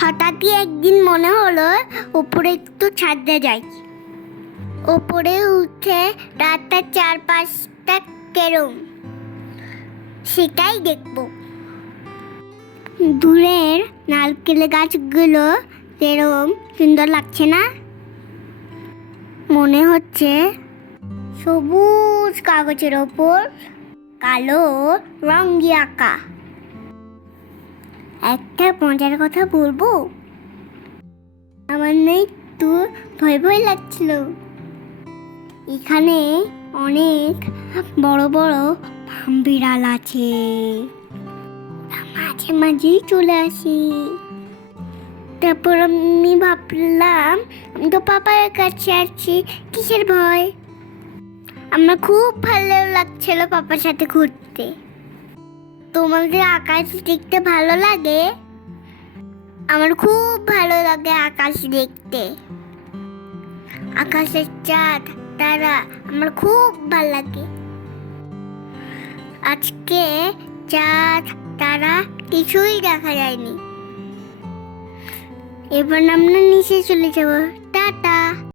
হঠাৎই একদিন মনে হলো উপরে একটু ছাদে যাই। ওপরে উঠে রাস্তার চারপাশটা কেরম সেটাই দেখবো। দূরের নারকেল গাছগুলো কেরম সুন্দর লাগছে না? মনে হচ্ছে সবুজ কাগজের ওপর কালো রং দিয়ে আঁকা। একটা মজার কথা বলবো, আমার না একটু ভয় ভয় লাগছিল। এখানে অনেক বড় বড় বিড়াল আছে, মাঝে মাঝেই চলে আসি। তারপর আমি ভাবলাম আমি তো পাপার কাছে আছি, কিসের ভয়। আমার খুব ভালো লাগছিল পাপার সাথে ঘুরতে। তোমাদের আকাশ দেখতে ভালো লাগে? আমার খুব ভালো লাগে আকাশ দেখতে। আকাশের চাঁদ তারা আমার খুব ভালো লাগে। আজকে চাঁদ তারা কিছুই দেখা যায়নি। এবার আমরা নিচে চলে যাব। টাটা।